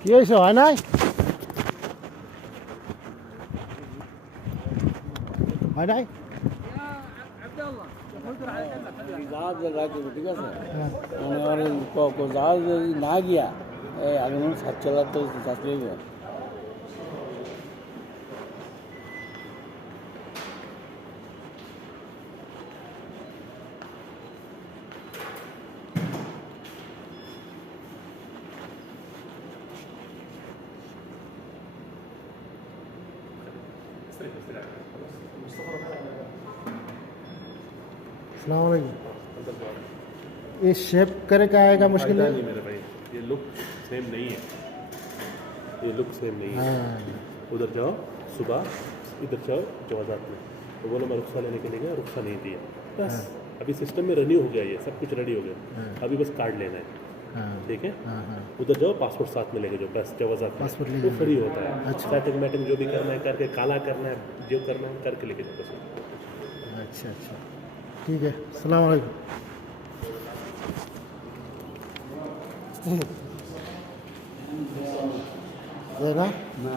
কি হয়েছে হয় নাই হয় নাই জাহাজ রাখবে ঠিক আছে মানে ওর জাহাজ যদি না গিয়া এই আগুন ছাদ চালার তো চাকরি अस्सलाम वालेकुम ये शेप करे का आएगा मुश्किल फायदा है नहीं मेरे भाई, ये लुक सेम नहीं है, ये लुक सेम नहीं है। हाँ उधर जाओ सुबह, इधर जाओ जवाजात में, तो बोलो मैं रुख्सा लेने के लिए गया, रुख्सा नहीं दिया, बस अभी सिस्टम में रेडी हो गया, ये सब कुछ रेडी हो गया, अभी बस कार्ड लेना है, हाँ ठीक है। हाँ हाँ उधर जाओ पासपोर्ट साथ में लेके जाओ, बस जवाजात में पासपोर्ट ले वो जाना। फ्री होता है। अच्छा। सेटिंग मैटिंग जो भी करना है करके, काला करना है जो करना है करके लेके जाओ बस। अच्छा अच्छा ठीक है अस्सलाम वालेकुम ये ना না